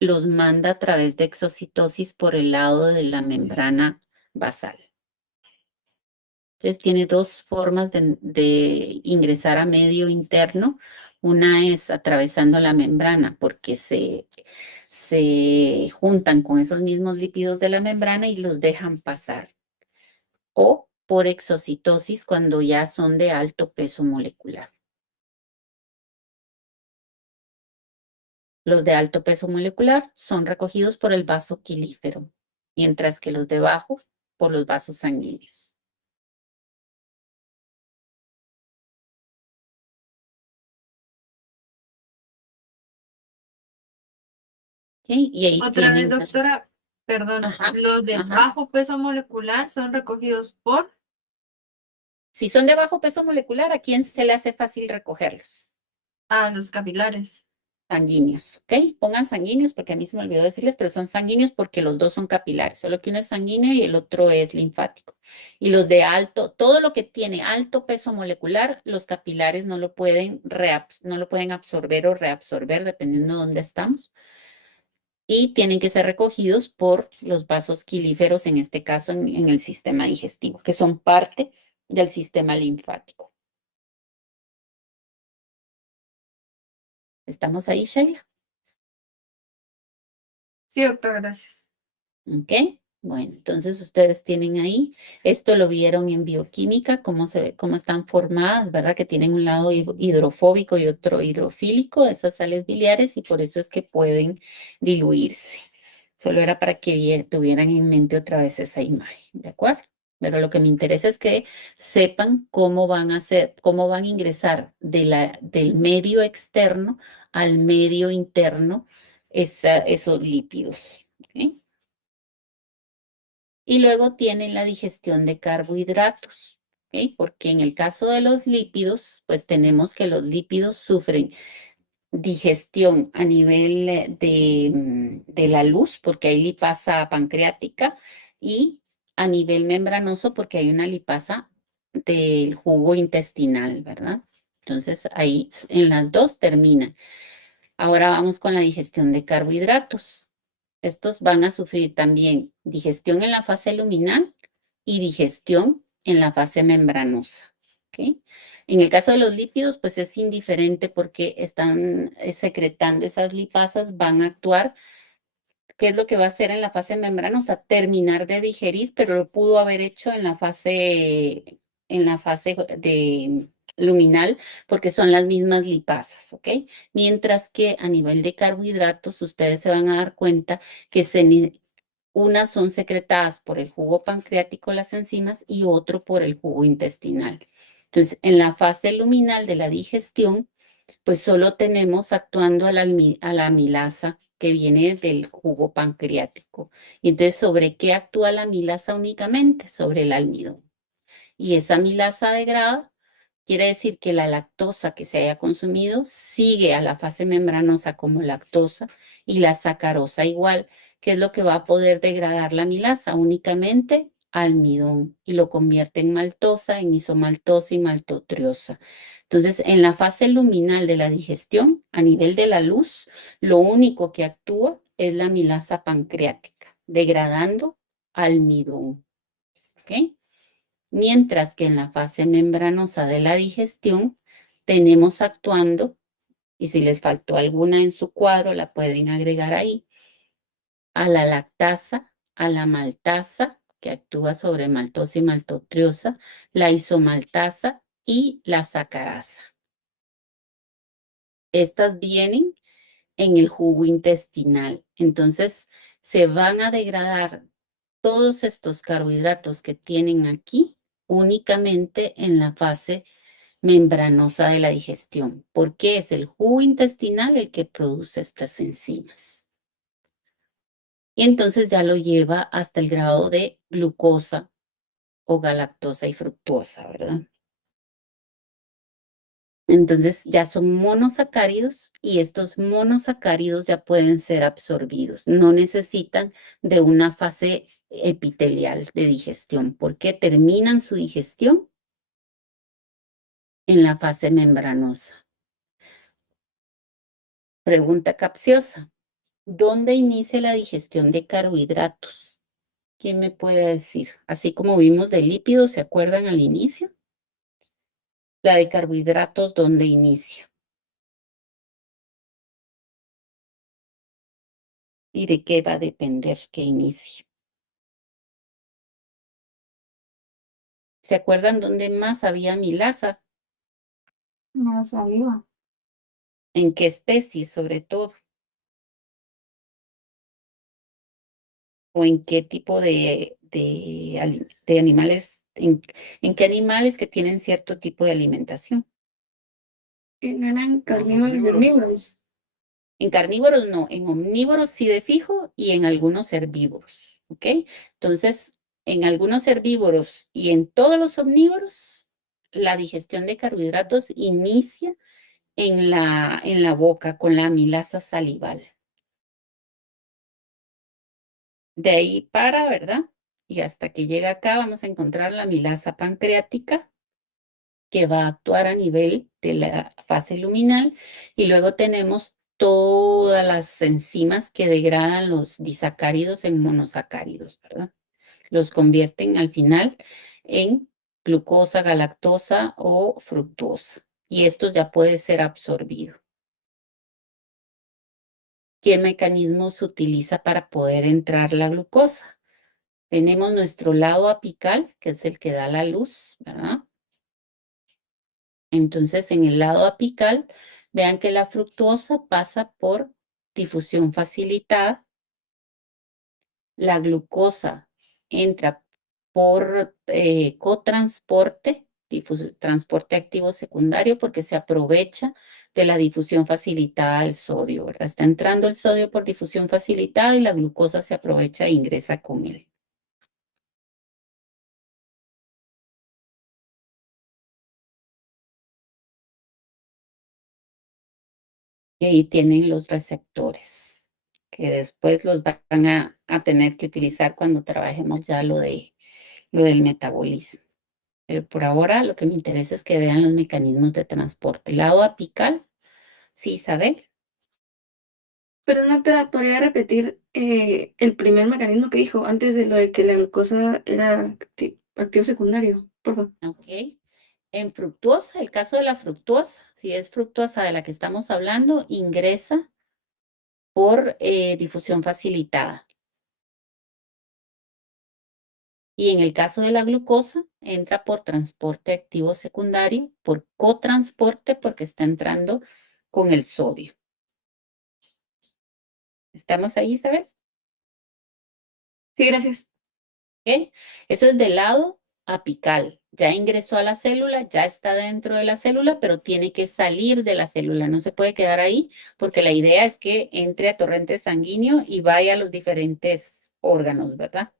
los manda a través de exocitosis por el lado de la membrana basal. Entonces tiene dos formas de ingresar a medio interno. Una es atravesando la membrana porque se juntan con esos mismos lípidos de la membrana y los dejan pasar. O por exocitosis cuando ya son de alto peso molecular. Los de alto peso molecular son recogidos por el vaso quilífero, mientras que los de bajo por los vasos sanguíneos. ¿Ok? Y ahí Otra vez, tienen... doctora, perdón, Ajá, los de ajá. bajo peso molecular son recogidos por... Si son de bajo peso molecular, ¿a quién se le hace fácil recogerlos? los capilares. Sanguíneos, ¿ok? Pongan sanguíneos porque a mí se me olvidó decirles, pero son sanguíneos porque los dos son capilares, solo que uno es sanguíneo y el otro es linfático. Y los de alto, todo lo que tiene alto peso molecular, los capilares no lo pueden absorber o reabsorber dependiendo de dónde estamos. Y tienen que ser recogidos por los vasos quilíferos, en este caso en el sistema digestivo, que son parte del sistema linfático. ¿Estamos ahí, Sheila? Sí, doctora, gracias. ¿Ok? Bueno, entonces ustedes tienen ahí, esto lo vieron en bioquímica, cómo están formadas, ¿verdad? Que tienen un lado hidrofóbico y otro hidrofílico, esas sales biliares, y por eso es que pueden diluirse. Solo era para que tuvieran en mente otra vez esa imagen, ¿de acuerdo? Pero lo que me interesa es que sepan cómo van a ingresar del medio externo al medio interno esos lípidos. ¿Ok? Y luego tienen la digestión de carbohidratos, ¿ok? Porque en el caso de los lípidos, pues tenemos que los lípidos sufren digestión a nivel de la luz, porque hay lipasa pancreática, y a nivel membranoso, porque hay una lipasa del jugo intestinal, ¿verdad? Entonces ahí en las dos terminan. Ahora vamos con la digestión de carbohidratos. Estos van a sufrir también digestión en la fase luminal y digestión en la fase membranosa. ¿Ok? En el caso de los lípidos, pues es indiferente porque están secretando esas lipasas, van a actuar. ¿Qué es lo que va a hacer en la fase membranosa? Terminar de digerir, pero lo pudo haber hecho en la fase de luminal, porque son las mismas lipasas, ¿ok? Mientras que a nivel de carbohidratos, ustedes se van a dar cuenta que unas son secretadas por el jugo pancreático, las enzimas, y otro por el jugo intestinal. Entonces, en la fase luminal de la digestión, pues solo tenemos actuando a la amilasa que viene del jugo pancreático. Y entonces, ¿sobre qué actúa la amilasa únicamente? Sobre el almidón. Y esa amilasa degrada, quiere decir que la lactosa que se haya consumido sigue a la fase membranosa como lactosa y la sacarosa igual, que es lo que va a poder degradar la amilasa únicamente almidón y lo convierte en maltosa, en isomaltosa y maltotriosa. Entonces, en la fase luminal de la digestión, a nivel de la luz, lo único que actúa es la amilasa pancreática, degradando almidón. ¿Ok? Mientras que en la fase membranosa de la digestión tenemos actuando, y si les faltó alguna en su cuadro, la pueden agregar ahí, a la lactasa, a la maltasa, que actúa sobre maltosa y maltotriosa, la isomaltasa y la sacarasa. Estas vienen en el jugo intestinal. Entonces, se van a degradar todos estos carbohidratos que tienen aquí únicamente en la fase membranosa de la digestión, porque es el jugo intestinal el que produce estas enzimas. Y entonces ya lo lleva hasta el grado de glucosa o galactosa y fructuosa, ¿verdad? Entonces ya son monosacáridos y estos monosacáridos ya pueden ser absorbidos. No necesitan de una fase epitelial de digestión porque terminan su digestión en la fase membranosa. Pregunta capciosa. ¿Dónde inicia la digestión de carbohidratos? ¿Quién me puede decir? Así como vimos de lípidos, ¿se acuerdan al inicio? La de carbohidratos, ¿dónde inicia? ¿Y de qué va a depender que inicie? ¿Se acuerdan dónde más había milasa? No sabía. ¿En qué especie, sobre todo? ¿O en qué tipo de animales? ¿En qué animales que tienen cierto tipo de alimentación? No eran carnívoros y omnívoros. En carnívoros no, en omnívoros sí de fijo y en algunos herbívoros, ¿ok? Entonces, en algunos herbívoros y en todos los omnívoros, la digestión de carbohidratos inicia en la boca con la amilasa salival. De ahí para, ¿verdad? Y hasta que llega acá vamos a encontrar la amilasa pancreática que va a actuar a nivel de la fase luminal y luego tenemos todas las enzimas que degradan los disacáridos en monosacáridos, ¿verdad? Los convierten al final en glucosa, galactosa o fructuosa y esto ya puede ser absorbido. ¿Qué mecanismo se utiliza para poder entrar la glucosa? Tenemos nuestro lado apical, que es el que da la luz, ¿verdad? Entonces, en el lado apical, vean que la fructuosa pasa por difusión facilitada, la glucosa entra por cotransporte, transporte activo secundario, porque se aprovecha de la difusión facilitada del sodio, ¿verdad? Está entrando el sodio por difusión facilitada y la glucosa se aprovecha e ingresa con él. Y ahí tienen los receptores, que después los van a tener que utilizar cuando trabajemos ya lo del metabolismo. Pero por ahora lo que me interesa es que vean los mecanismos de transporte. Lado apical, sí, Isabel. Pero no te la podría repetir el primer mecanismo que dijo antes de lo de que la glucosa era activo secundario, por favor. Ok. En fructuosa, el caso de la fructuosa, si es fructuosa de la que estamos hablando, ingresa por difusión facilitada. Y en el caso de la glucosa, entra por transporte activo secundario, por cotransporte, porque está entrando con el sodio. ¿Estamos ahí, Isabel? Sí, gracias. ¿Ok? Eso es del lado apical. Ya ingresó a la célula, ya está dentro de la célula, pero tiene que salir de la célula. No se puede quedar ahí porque la idea es que entre a torrente sanguíneo y vaya a los diferentes órganos, ¿verdad?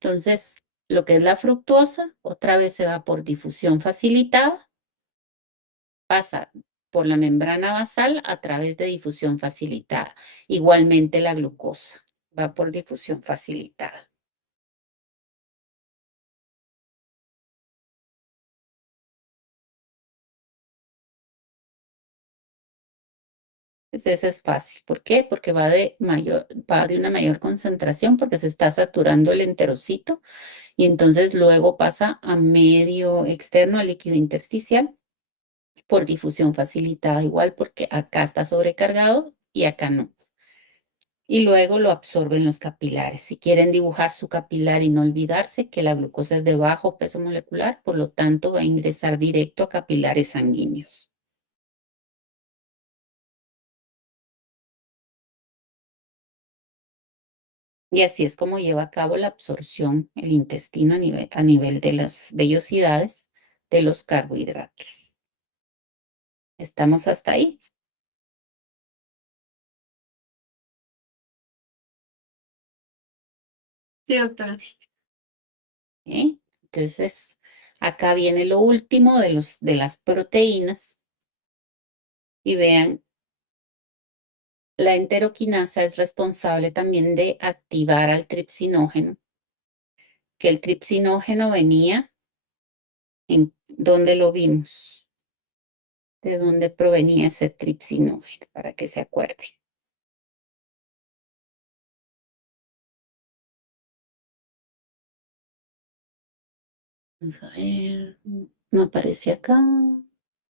Entonces, lo que es la fructuosa, otra vez se va por difusión facilitada, pasa por la membrana basal a través de difusión facilitada. Igualmente la glucosa va por difusión facilitada. Pues ese es fácil. ¿Por qué? Porque va de una mayor concentración porque se está saturando el enterocito y entonces luego pasa a medio externo, al líquido intersticial, por difusión facilitada igual porque acá está sobrecargado y acá no. Y luego lo absorben los capilares. Si quieren dibujar su capilar y no olvidarse que la glucosa es de bajo peso molecular, por lo tanto va a ingresar directo a capilares sanguíneos. Y así es como lleva a cabo la absorción el intestino a nivel de las vellosidades de los carbohidratos. ¿Estamos hasta ahí? Sí, doctora. ¿Eh? Entonces, acá viene lo último de las proteínas. Y vean, la enteroquinasa es responsable también de activar al tripsinógeno, que el tripsinógeno venía en donde lo vimos, de dónde provenía ese tripsinógeno, para que se acuerde. Vamos a ver, no aparece acá,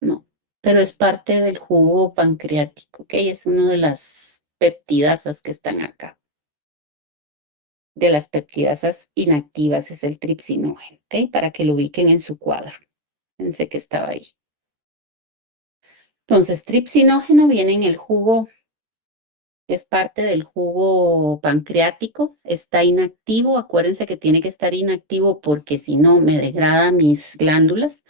no, pero es parte del jugo pancreático, ¿ok? Es una de las peptidasas que están acá. De las peptidasas inactivas es el tripsinógeno, ¿ok? Para que lo ubiquen en su cuadro. Pensé que estaba ahí. Entonces, tripsinógeno viene en el jugo, es parte del jugo pancreático, está inactivo. Acuérdense que tiene que estar inactivo porque si no me degrada mis glándulas.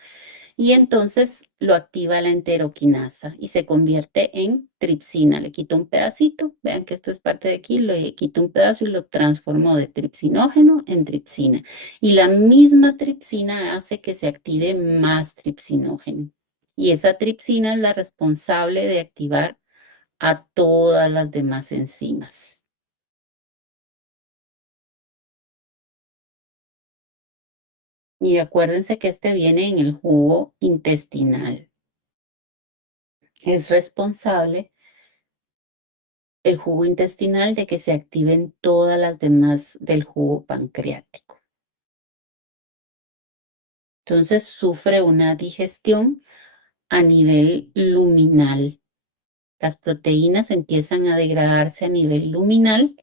Y entonces lo activa la enteroquinasa y se convierte en tripsina. Le quito un pedacito, vean que esto es parte de aquí, le quito un pedazo y lo transformo de tripsinógeno en tripsina. Y la misma tripsina hace que se active más tripsinógeno. Y esa tripsina es la responsable de activar a todas las demás enzimas. Y acuérdense que este viene en el jugo intestinal. Es responsable el jugo intestinal de que se activen todas las demás del jugo pancreático. Entonces sufre una digestión a nivel luminal. Las proteínas empiezan a degradarse a nivel luminal.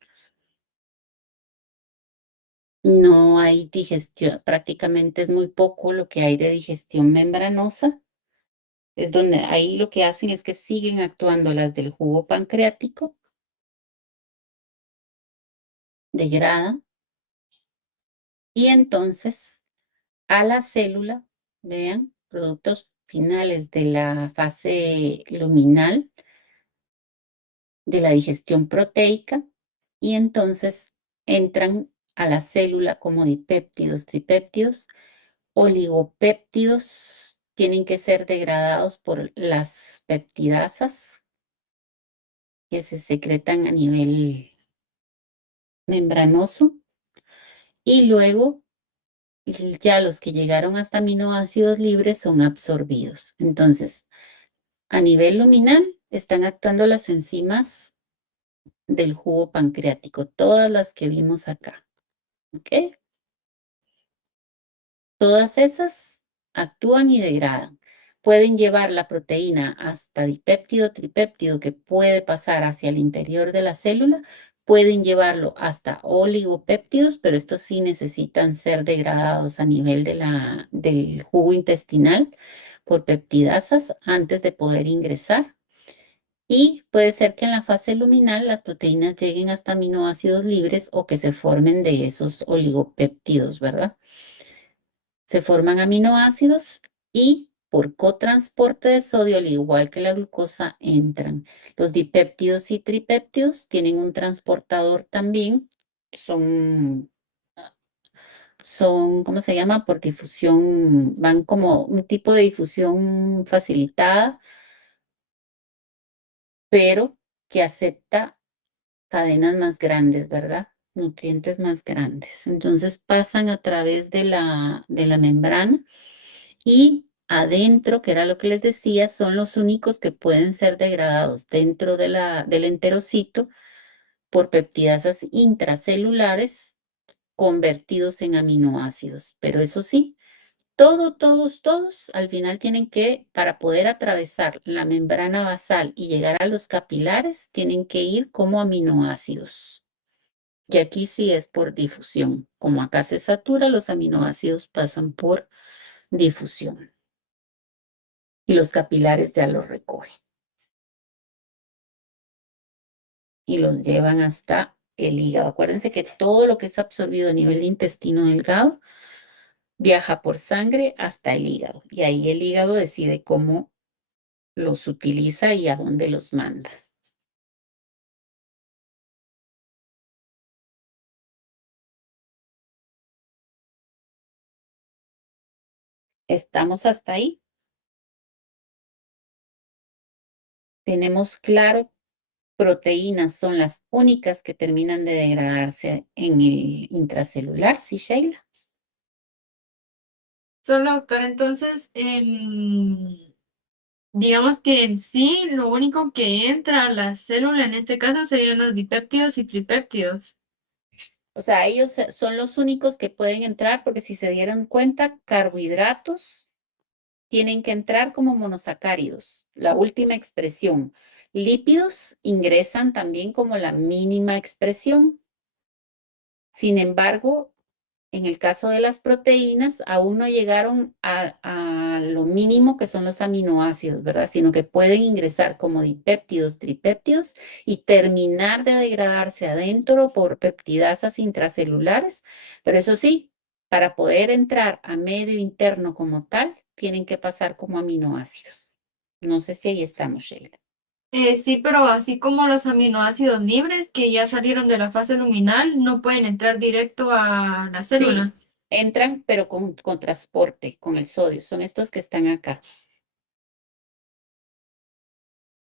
No hay digestión, prácticamente es muy poco lo que hay de digestión membranosa. Es donde ahí lo que hacen es que siguen actuando las del jugo pancreático, degradan, y entonces a la célula, vean, productos finales de la fase luminal de la digestión proteica, y entonces entran a la célula como dipéptidos, tripéptidos, oligopéptidos, tienen que ser degradados por las peptidasas que se secretan a nivel membranoso, y luego ya los que llegaron hasta aminoácidos libres son absorbidos. Entonces, a nivel luminal están actuando las enzimas del jugo pancreático, todas las que vimos acá, ¿ok? Todas esas actúan y degradan. Pueden llevar la proteína hasta dipéptido, tripéptido, que puede pasar hacia el interior de la célula. Pueden llevarlo hasta oligopéptidos, pero estos sí necesitan ser degradados a nivel del jugo intestinal por peptidasas antes de poder ingresar. Y puede ser que en la fase luminal las proteínas lleguen hasta aminoácidos libres o que se formen de esos oligopéptidos, ¿verdad? Se forman aminoácidos y por cotransporte de sodio, al igual que la glucosa, entran. Los dipéptidos y tripéptidos tienen un transportador también, son, ¿cómo se llama? Por difusión, van como un tipo de difusión facilitada, pero que acepta cadenas más grandes, ¿verdad? Nutrientes más grandes. Entonces pasan a través de la membrana. Y adentro, que era lo que les decía, son los únicos que pueden ser degradados dentro del enterocito por peptidasas intracelulares convertidos en aminoácidos. Pero eso sí, todos, al final tienen que, para poder atravesar la membrana basal y llegar a los capilares, tienen que ir como aminoácidos. Y aquí sí es por difusión. Como acá se satura, los aminoácidos pasan por difusión. Y los capilares ya los recogen y los llevan hasta el hígado. Acuérdense que todo lo que es absorbido a nivel de intestino delgado viaja por sangre hasta el hígado, y ahí el hígado decide cómo los utiliza y a dónde los manda. ¿Estamos hasta ahí? Tenemos claro, proteínas son las únicas que terminan de degradarse en el intracelular, ¿sí, Sheila? Solo, doctora, entonces, digamos que en sí, lo único que entra a la célula en este caso serían los dipéptidos y tripéptidos. O sea, ellos son los únicos que pueden entrar porque si se dieran cuenta, carbohidratos tienen que entrar como monosacáridos, la última expresión. Lípidos ingresan también como la mínima expresión. Sin embargo, en el caso de las proteínas, aún no llegaron a lo mínimo que son los aminoácidos, ¿verdad? Sino que pueden ingresar como dipéptidos, tripéptidos y terminar de degradarse adentro por peptidasas intracelulares. Pero eso sí, para poder entrar a medio interno como tal, tienen que pasar como aminoácidos. No sé si ahí estamos, Sheila. Sí, pero así como los aminoácidos libres que ya salieron de la fase luminal, no pueden entrar directo a la Sí, célula. entran, pero con transporte, con el sodio. Son estos que están acá.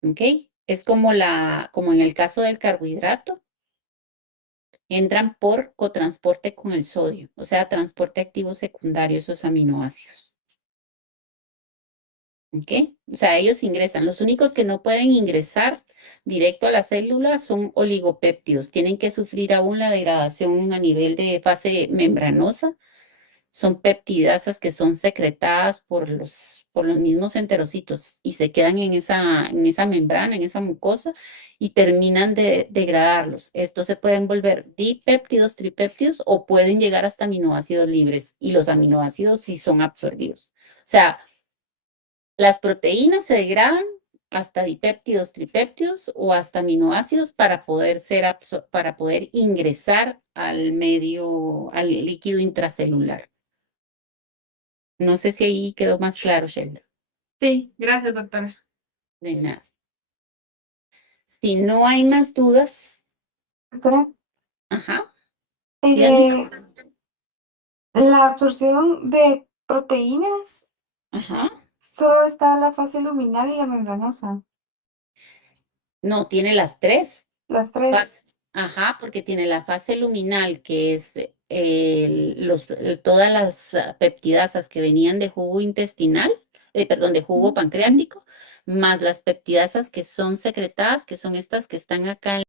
¿Ok? Es como como en el caso del carbohidrato, entran por cotransporte con el sodio, o sea, transporte activo secundario, esos aminoácidos. ¿Ok? O sea, ellos ingresan. Los únicos que no pueden ingresar directo a la célula son oligopéptidos. Tienen que sufrir aún la degradación a nivel de fase membranosa. Son peptidasas que son secretadas por los mismos enterocitos y se quedan en esa membrana, en esa mucosa, y terminan de degradarlos. Estos se pueden volver dipéptidos, tripéptidos o pueden llegar hasta aminoácidos libres y los aminoácidos sí son absorbidos. O sea, las proteínas se degradan hasta dipéptidos, tripéptidos o hasta aminoácidos para para poder ingresar al medio, al líquido intracelular. No sé si ahí quedó más claro, Sheldon. Sí, gracias, doctora. De nada. Si no hay más dudas, Doctora, ajá, sí, Alisa. la absorción de proteínas Ajá. solo está en la fase luminal y la membranosa, No, tiene las tres. las tres. Ajá, porque tiene la fase luminal, que es todas las peptidasas que venían de jugo intestinal, perdón, de jugo pancreático, más las peptidasas que son secretadas, que son estas que están acá en